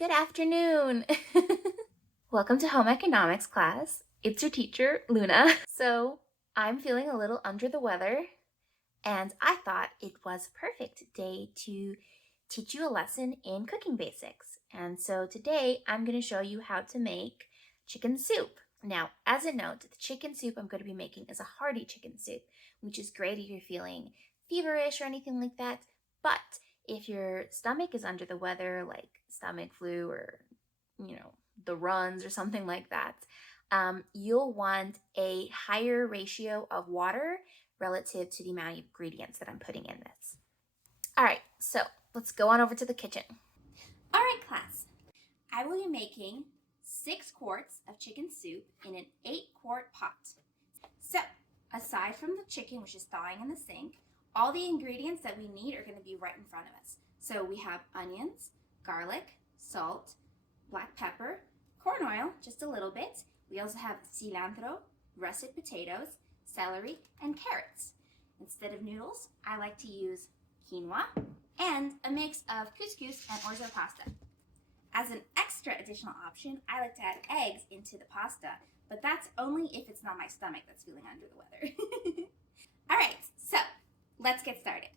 Good afternoon. Welcome to home economics class. It's your teacher, Luna. So I'm feeling a little under the weather, and I thought it was a perfect day to teach you a lesson in cooking basics. And so today I'm going to show you how to make chicken soup. Now, as a note, the chicken soup I'm going to be making is a hearty chicken soup, which is great if you're feeling feverish or anything like that. But if your stomach is under the weather, like stomach flu or, the runs or something like that, you'll want a higher ratio of water relative to the amount of ingredients that I'm putting in this. All right, so let's go on over to the kitchen. All right, class. I will be making 6 quarts of chicken soup in an 8-quart pot. So, aside from the chicken, which is thawing in the sink, all the ingredients that we need are going to be right in front of us. So we have onions, garlic, salt, black pepper, corn oil, just a little bit. We also have cilantro, russet potatoes, celery, and carrots. Instead of noodles, I like to use quinoa and a mix of couscous and orzo pasta. As an extra additional option, I like to add eggs into the pasta, but that's only if it's not my stomach that's feeling under the weather. All right, so let's get started.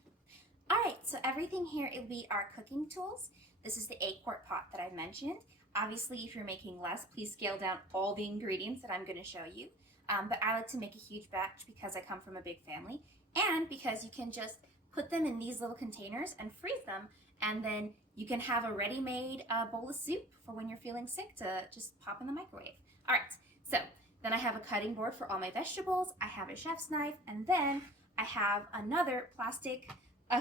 All right, so everything here, it will be our cooking tools. This is the 8-quart pot that I mentioned. Obviously, if you're making less, please scale down all the ingredients that I'm going to show you. But I like to make a huge batch because I come from a big family and because you can just put them in these little containers and freeze them, and then you can have a ready-made bowl of soup for when you're feeling sick to just pop in the microwave. All right, so then I have a cutting board for all my vegetables. I have a chef's knife, and then I have another plastic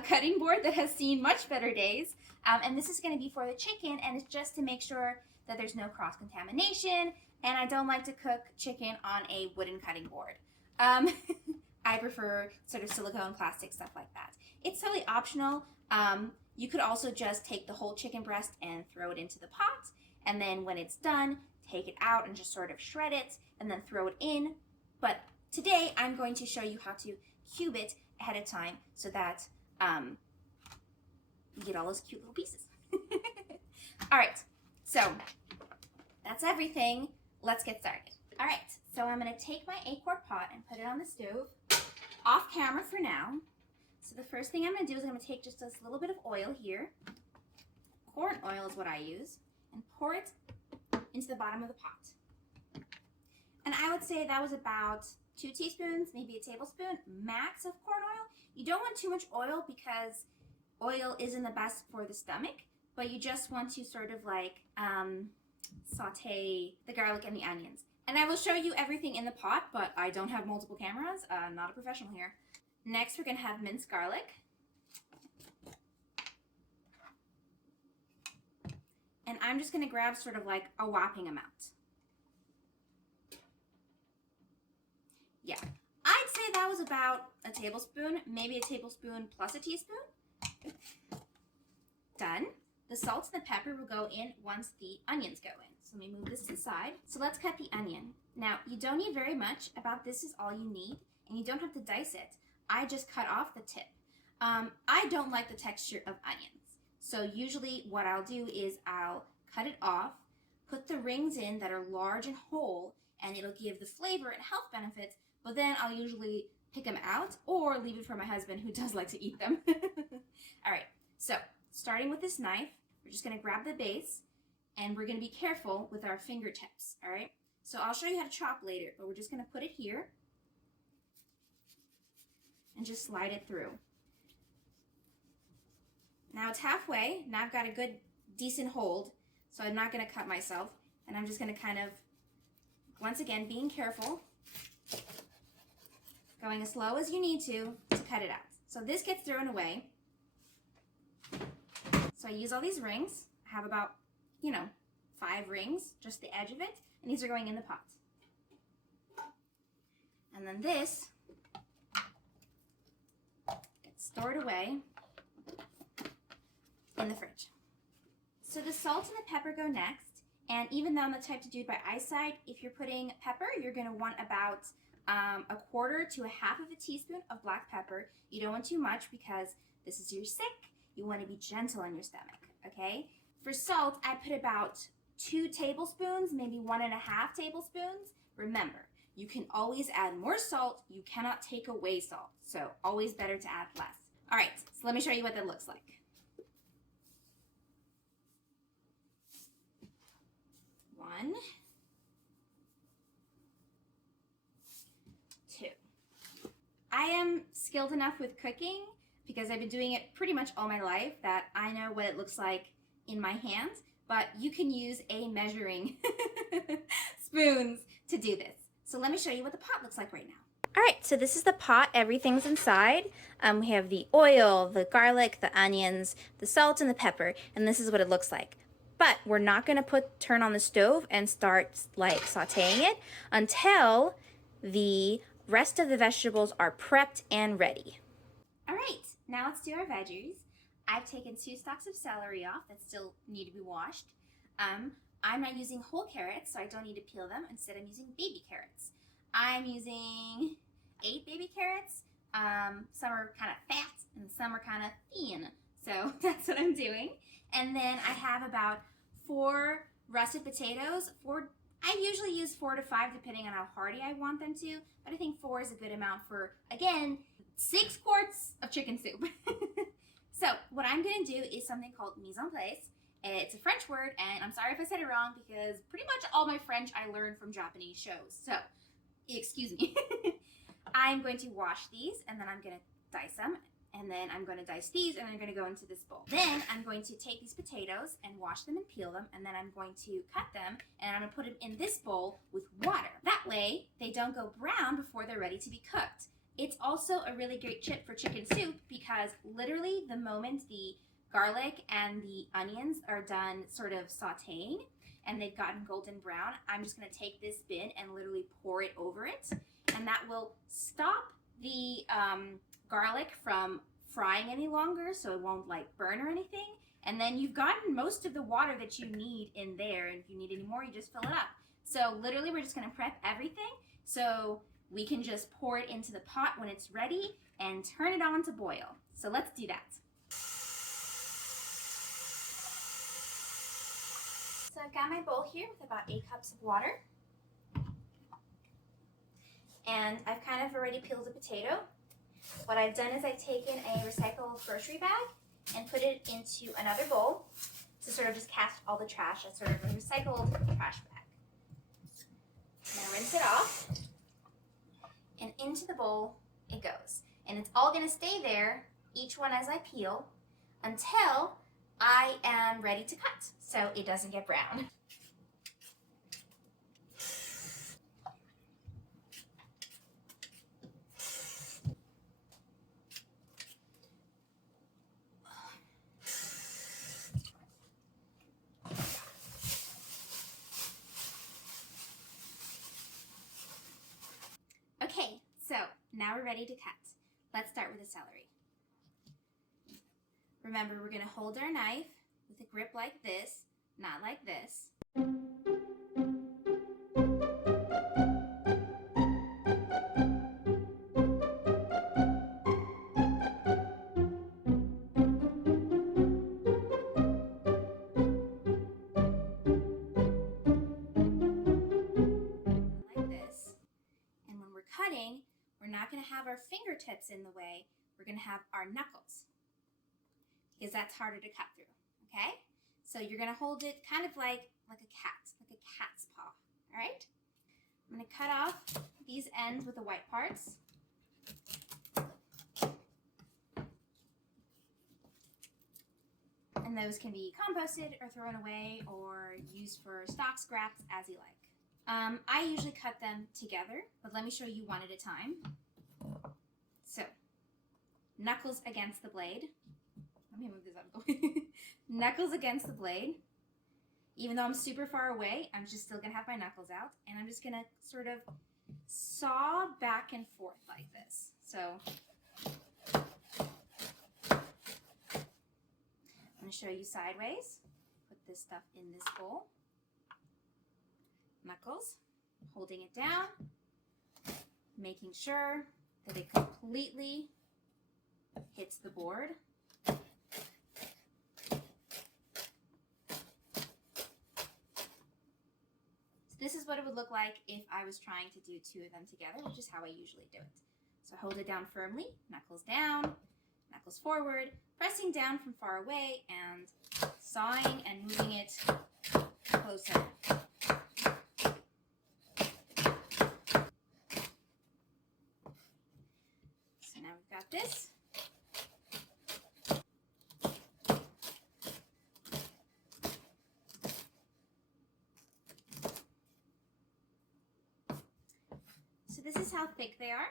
cutting board that has seen much better days. And this is going to be for the chicken, and it's just to make sure that there's no cross-contamination, and I don't like to cook chicken on a wooden cutting board. I prefer sort of silicone, plastic, stuff like that. It's totally optional. You could also just take the whole chicken breast and throw it into the pot, and then when it's done, take it out and just sort of shred it, and then throw it in. But today, I'm going to show you how to cube it ahead of time so that you get all those cute little pieces. All right, so that's everything. Let's get started. All right, so I'm going to take my 8-quart pot and put it on the stove, off camera for now. So the first thing I'm going to do is I'm going to take just this little bit of oil here. Corn oil is what I use, and pour it into the bottom of the pot. And I would say that was about 2 teaspoons, maybe a tablespoon max of corn oil. You don't want too much oil because oil isn't the best for the stomach, but you just want to sort of like saute the garlic and the onions. And I will show you everything in the pot, but I don't have multiple cameras. I'm not a professional here. Next, we're going to have minced garlic. And I'm just going to grab sort of like a whopping amount. Yeah, I'd say that was about a tablespoon, maybe a tablespoon plus a teaspoon. Done. The salt and the pepper will go in once the onions go in. So let me move this to the side. So let's cut the onion. Now, you don't need very much. About this is all you need, and you don't have to dice it. I just cut off the tip. I don't like the texture of onions. So usually what I'll do is I'll cut it off, put the rings in that are large and whole, and it'll give the flavor and health benefits, but then I'll usually pick them out or leave it for my husband who does like to eat them. All right, so starting with this knife, we're just going to grab the base, and we're going to be careful with our fingertips, all right? So I'll show you how to chop later, but we're just going to put it here and just slide it through. Now it's halfway. Now I've got a good, decent hold, so I'm not going to cut myself, and I'm just going to kind of, once again, being careful, going as slow as you need to cut it out. So this gets thrown away. So I use all these rings. I have about, 5 rings, just the edge of it, and these are going in the pot. And then this gets stored away in the fridge. So the salt and the pepper go next, and even though I'm the type to do it by eyesight, if you're putting pepper, you're going to want about a quarter to a half of a teaspoon of black pepper. You don't want too much because this is your sick. You want to be gentle on your stomach, okay? For salt, I put about 2 tablespoons, maybe 1.5 tablespoons. Remember, you can always add more salt. You cannot take away salt. So always better to add less. All right, so let me show you what that looks like. 1, 2. I am skilled enough with cooking because I've been doing it pretty much all my life that I know what it looks like in my hands, but you can use a measuring spoons to do this. So let me show you what the pot looks like right now. All right, so this is the pot. Everything's inside. We have the oil, the garlic, the onions, the salt, and the pepper, and this is what it looks like. But we're not going to turn on the stove and start like sautéing it until the rest of the vegetables are prepped and ready. All right, now let's do our veggies. I've taken 2 stalks of celery off that still need to be washed. I'm not using whole carrots, so I don't need to peel them. Instead, I'm using baby carrots. I'm using 8 baby carrots. Some are kind of fat and some are kind of thin. So that's what I'm doing. And then I have about 4 russet potatoes. I usually use 4 to 5 depending on how hearty I want them to, but I think 4 is a good amount for, again, 6 quarts of chicken soup. So what I'm going to do is something called mise en place. It's a French word, and I'm sorry if I said it wrong because pretty much all my French I learned from Japanese shows. So, excuse me. I'm going to wash these, and then I'm going to dice them, and then I'm going to dice these, and I'm going to go into this bowl. Then I'm going to take these potatoes and wash them and peel them, and then I'm going to cut them, and I'm going to put them in this bowl with water. That way, they don't go brown before they're ready to be cooked. It's also a really great tip for chicken soup because literally the moment the garlic and the onions are done sort of sauteing and they've gotten golden brown, I'm just going to take this bin and literally pour it over it, and that will stop the garlic from frying any longer so it won't like burn or anything, and then you've gotten most of the water that you need in there, and if you need any more you just fill it up. So literally we're just going to prep everything so we can just pour it into the pot when it's ready and turn it on to boil. So let's do that. So I've got my bowl here with about 8 cups of water. And I've kind of already peeled the potato. What I've done is I've taken a recycled grocery bag and put it into another bowl to sort of just catch all the trash. It's sort of a recycled trash bag. Now rinse it off. And into the bowl it goes. And it's all going to stay there, each one as I peel, until I am ready to cut, so it doesn't get brown. Okay, so now we're ready to cut. Let's start with the celery. Remember, we're going to hold our knife with a grip like this, not like this. Like this. And when we're cutting, we're not going to have our fingertips in the way. We're going to have our knuckles, because that's harder to cut through, okay? So you're gonna hold it kind of like a cat's paw, all right? I'm gonna cut off these ends with the white parts. And those can be composted or thrown away or used for stock scraps as you like. I usually cut them together, but let me show you one at a time. So, knuckles against the blade. Let me move this out of the way. Knuckles against the blade. Even though I'm super far away, I'm just still gonna have my knuckles out, and I'm just gonna sort of saw back and forth like this. So I'm gonna show you sideways. Put this stuff in this bowl. Knuckles, holding it down, making sure that it completely hits the board. this is what it would look like if I was trying to do two of them together, which is how I usually do it. So hold it down firmly, knuckles down, knuckles forward, pressing down from far away and sawing and moving it closer. So now we've got this. So this is how thick they are.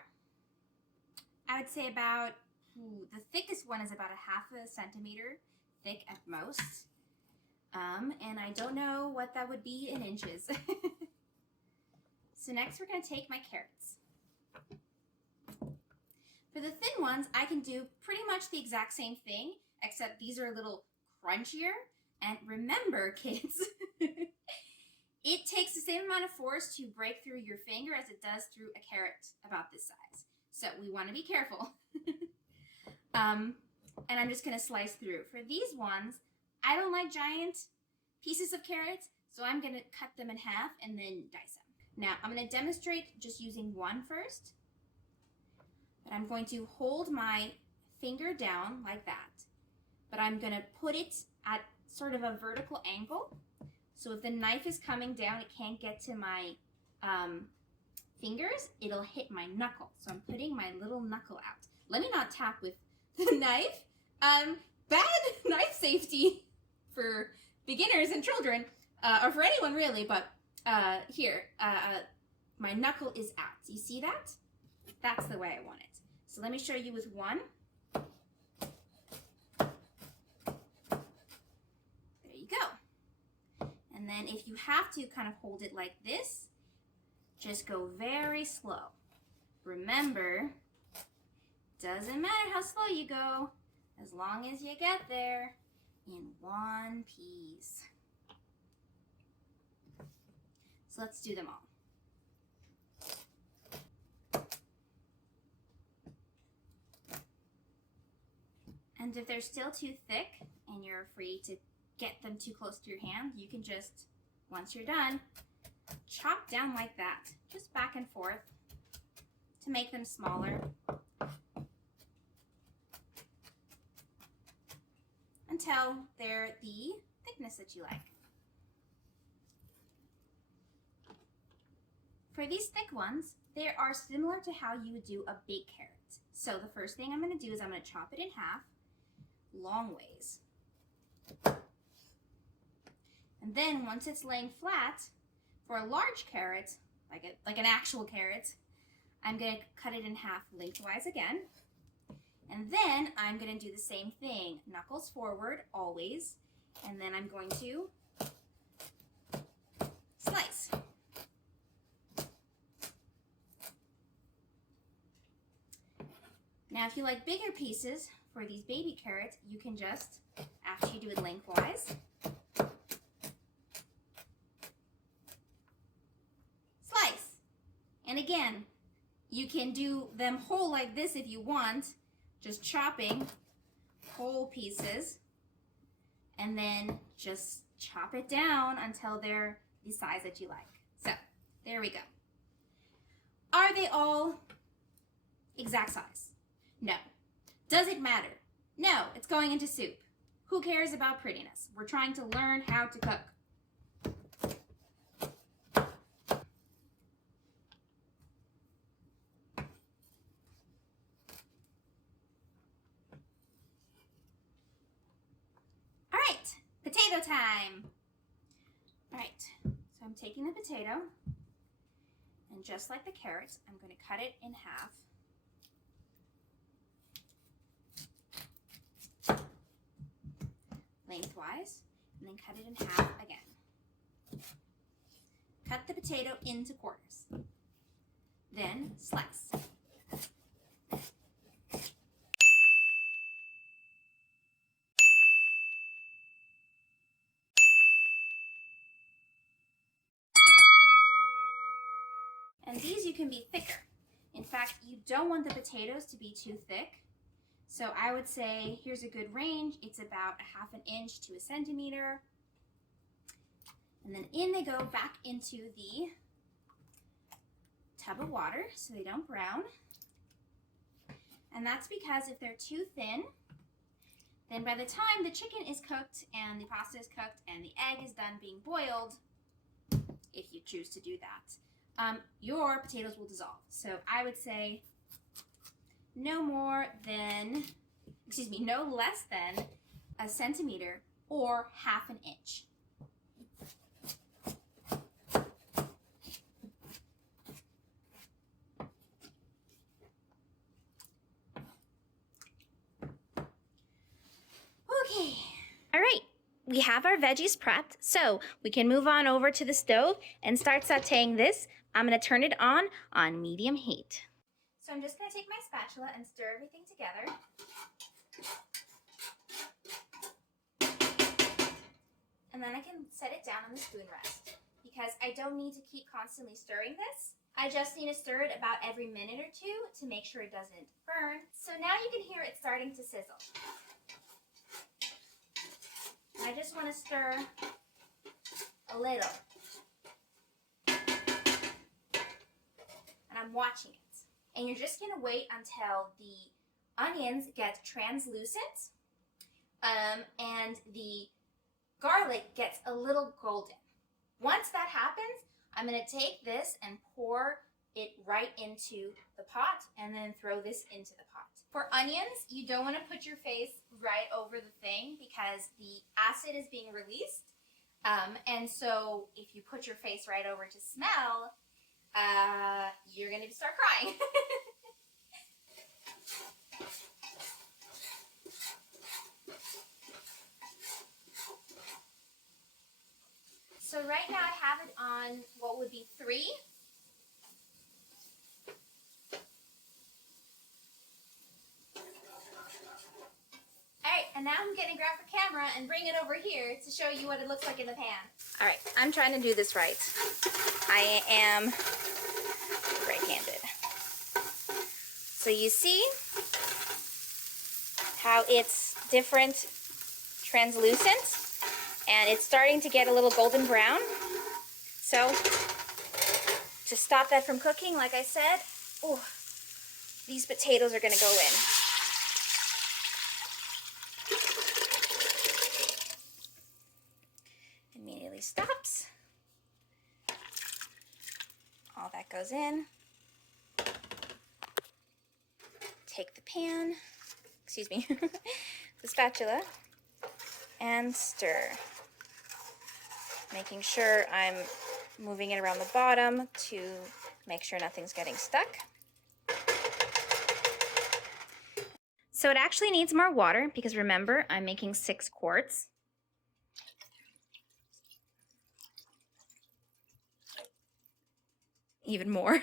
I would say about, the thickest one is about 1/2 centimeter thick at most. And I don't know what that would be in inches. So next we're going to take my carrots. For the thin ones, I can do pretty much the exact same thing, except these are a little crunchier. And remember, kids, it takes the same amount of force to break through your finger as it does through a carrot about this size. So we want to be careful. And I'm just going to slice through. For these ones, I don't like giant pieces of carrots, so I'm going to cut them in half and then dice them. Now, I'm going to demonstrate just using one first. But I'm going to hold my finger down like that. But I'm going to put it at sort of a vertical angle. So if the knife is coming down, it can't get to my fingers, it'll hit my knuckle. So I'm putting my little knuckle out. Let me not tap with the knife. Bad knife safety for beginners and children, or for anyone really, but here, my knuckle is out. You see that? That's the way I want it. So let me show you with one. There you go. And then if you have to kind of hold it like this, just go very slow. Remember, doesn't matter how slow you go, as long as you get there in one piece. So let's do them all. And if they're still too thick and you're afraid to get them too close to your hand, you can just, once you're done, chop down like that, just back and forth to make them smaller until they're the thickness that you like. For these thick ones, they are similar to how you would do a big carrot. So the first thing I'm going to do is I'm going to chop it in half, long ways. And then once it's laying flat, for a large carrot, like an actual carrot, I'm going to cut it in half lengthwise again. And then I'm going to do the same thing, knuckles forward always, and then I'm going to slice. Now if you like bigger pieces for these baby carrots, you can just, after you do it lengthwise, slice. And again, you can do them whole like this if you want, just chopping whole pieces, and then just chop it down until they're the size that you like. So, there we go. Are they all exact size? No. Does it matter? No, it's going into soup. Who cares about prettiness? We're trying to learn how to cook. All right, potato time. All right, so I'm taking the potato, and just like the carrots, I'm going to cut it in half. Lengthwise, and then cut it in half again. Cut the potato into quarters. Then slice. And these you can be thicker. In fact, you don't want the potatoes to be too thick. So I would say, here's a good range. It's about 1/2 inch to 1 centimeter. And then in they go back into the tub of water so they don't brown. And that's because if they're too thin, then by the time the chicken is cooked and the pasta is cooked and the egg is done being boiled, if you choose to do that, your potatoes will dissolve. So I would say no less than a centimeter or half an inch. Okay. All right, we have our veggies prepped, so we can move on over to the stove and start sauteing this. I'm gonna turn it on medium heat. So I'm just gonna take my spatula and stir everything together. And then I can set it down on the spoon rest because I don't need to keep constantly stirring this. I just need to stir it about every minute or two to make sure it doesn't burn. So now you can hear it starting to sizzle. I just want to stir a little. And I'm watching it. And you're just going to wait until the onions get translucent and the garlic gets a little golden. Once that happens, I'm going to take this and pour it right into the pot and then throw this into the pot. For onions, you don't want to put your face right over the thing because the acid is being released. And so if you put your face right over to smell, you're going to start crying. So right now I have it on what would be 3. Alright, and now I'm going to grab the camera and bring it over here to show you what it looks like in the pan. Alright, I'm trying to do this right. I am right-handed. So you see how it's different translucent? And it's starting to get a little golden brown. So to stop that from cooking, like I said, these potatoes are going to go in. Immediately stops. All that goes in. Take the pan, the spatula, and stir. Making sure I'm moving it around the bottom to make sure nothing's getting stuck. So it actually needs more water because remember, I'm making 6 quarts. Even more.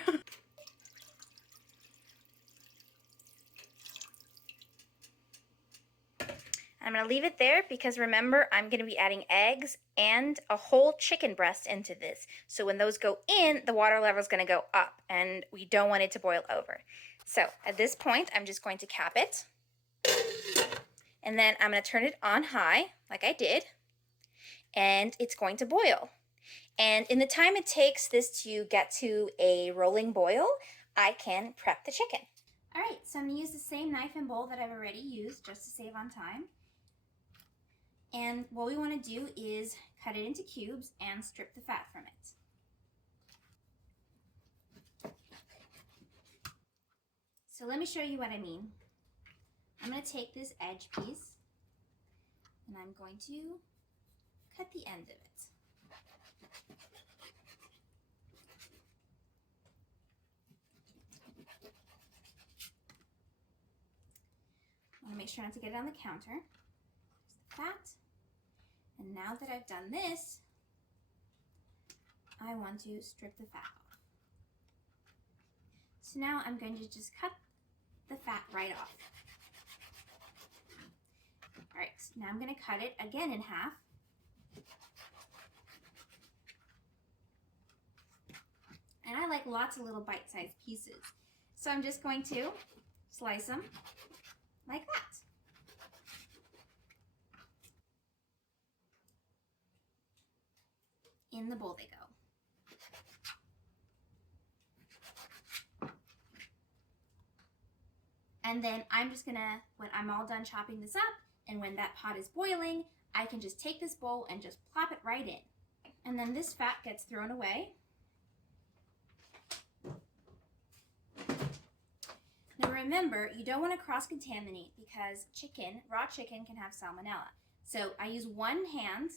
I'm going to leave it there because remember, I'm going to be adding eggs and a whole chicken breast into this. So when those go in, the water level is going to go up and we don't want it to boil over. So at this point, I'm just going to cap it. And then I'm going to turn it on high, like I did. And it's going to boil. And in the time it takes this to get to a rolling boil, I can prep the chicken. All right, so I'm going to use the same knife and bowl that I've already used just to save on time. And what we want to do is cut it into cubes and strip the fat from it. So let me show you what I mean. I'm going to take this edge piece and I'm going to cut the end of it. I want to make sure not to get it on the counter. There's the fat. And now that I've done this, I want to strip the fat off. So now I'm going to just cut the fat right off. All right, so now I'm going to cut it again in half. And I like lots of little bite-sized pieces. So I'm just going to slice them like that. in the bowl they go. And then I'm just gonna, when I'm all done chopping this up, and when that pot is boiling, I can just take this bowl and just plop it right in. And then this fat gets thrown away. Now remember, you don't want to cross-contaminate because raw chicken can have salmonella. So I use one hand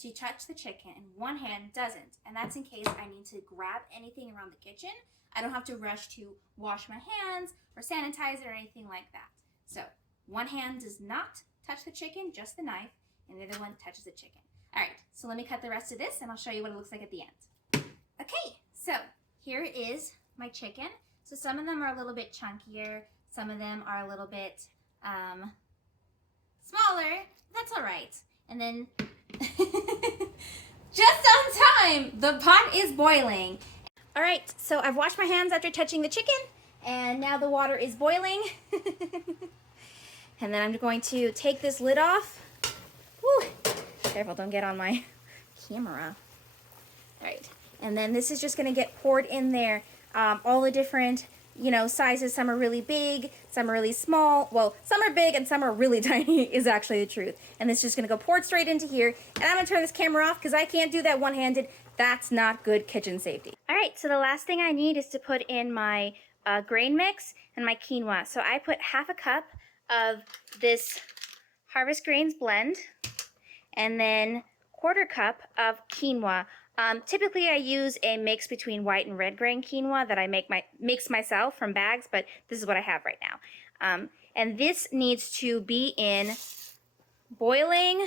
to touch the chicken and one hand doesn't. And that's in case I need to grab anything around the kitchen. I don't have to rush to wash my hands or sanitize it or anything like that. So one hand does not touch the chicken, just the knife, and the other one touches the chicken. All right, so let me cut the rest of this and I'll show you what it looks like at the end. Okay, so here is my chicken. So some of them are a little bit chunkier, some of them are a little bit smaller. That's all right. And then just on time, the pot is boiling. All right, so I've washed my hands after touching the chicken, and now the water is boiling. And then I'm going to take this lid off. Woo, careful, don't get on my camera. All right, and then this is just gonna get poured in there. All the different, sizes. Some are really big, some are really small. Well, some are big and some are really tiny is actually the truth. And this is just gonna go poured straight into here. And I'm gonna turn this camera off because I can't do that one-handed. That's not good kitchen safety. All right, so the last thing I need is to put in my grain mix and my quinoa. So I put half a cup of this Harvest Grains blend and then quarter cup of quinoa. Typically I use a mix between white and red grain quinoa that I mix myself from bags, but this is what I have right now. And this needs to be in boiling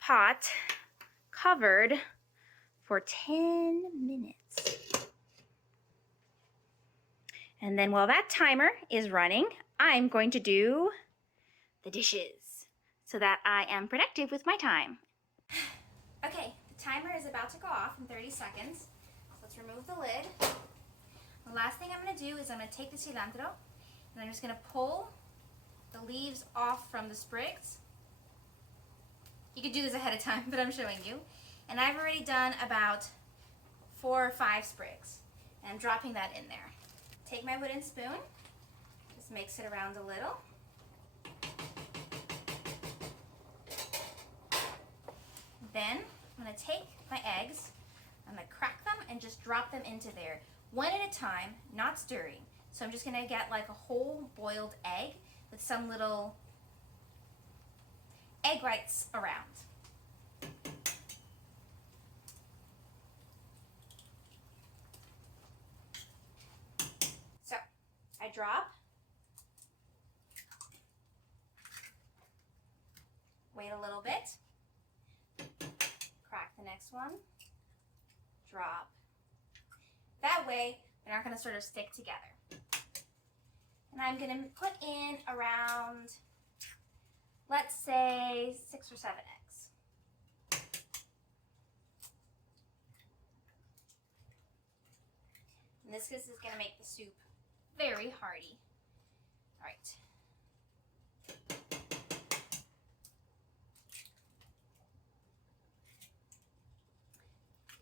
pot, covered for 10 minutes. And then while that timer is running, I'm going to do the dishes so that I am productive with my time. Okay, the timer is about to go off in 30 seconds. Let's remove the lid. The last thing I'm going to do is I'm going to take the cilantro and I'm just going to pull the leaves off from the sprigs. You could do this ahead of time, but I'm showing you. And I've already done about 4 or 5 sprigs. And I'm dropping that in there. Take my wooden spoon, just mix it around a little. Then I'm going to take my eggs, I'm going to crack them and just drop them into there, one at a time, not stirring. So I'm just going to get like a whole boiled egg with some little egg whites around. So I drop, wait a little bit, crack the next one, drop. That way they're not going to sort of stick together. And I'm going to put in around, let's say, 6 or 7 eggs. And this is going to make the soup very hearty. All right.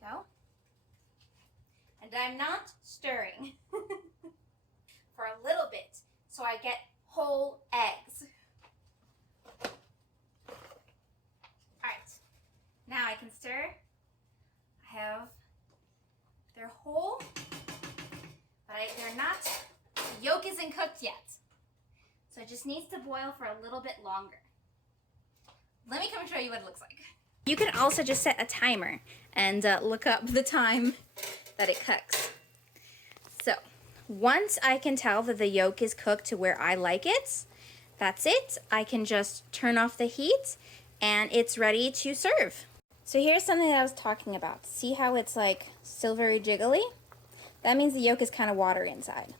Go. And I'm not stirring for a little bit so I get whole eggs. All right. Now I can stir. I have, they're whole, but they're not, the yolk isn't cooked yet. So it just needs to boil for a little bit longer. Let me come and show you what it looks like. You can also just set a timer and look up the time that it cooks. So once I can tell that the yolk is cooked to where I like it, that's it. I can just turn off the heat and it's ready to serve. So here's something that I was talking about. See how it's like still very jiggly? That means the yolk is kind of watery inside.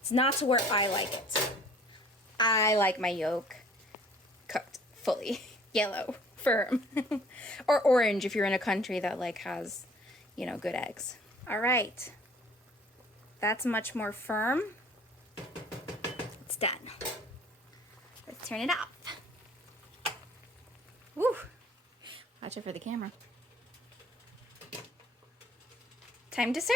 It's not to where I like it. I like my yolk cooked fully, yellow, firm, or orange if you're in a country that like has, you know, good eggs. All right, that's much more firm. It's done. Let's turn it off. Watch it for the camera. Time to serve.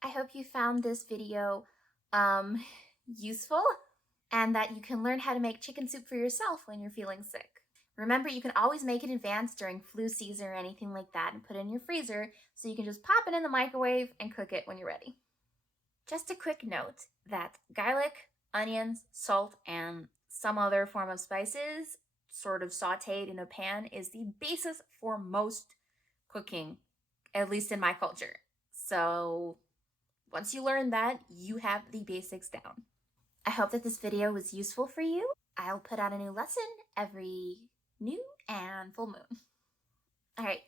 I hope you found this video useful and that you can learn how to make chicken soup for yourself when you're feeling sick. Remember, you can always make it in advance during flu season or anything like that and put it in your freezer so you can just pop it in the microwave and cook it when you're ready. Just a quick note that garlic, onions, salt, and some other form of spices sort of sauteed in a pan is the basis for most cooking, at least in my culture. So once you learn that, you have the basics down. I hope that this video was useful for you. I'll put out a new lesson every new and full moon. All right,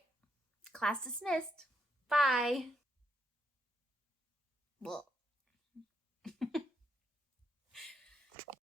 class dismissed. Bye. Well.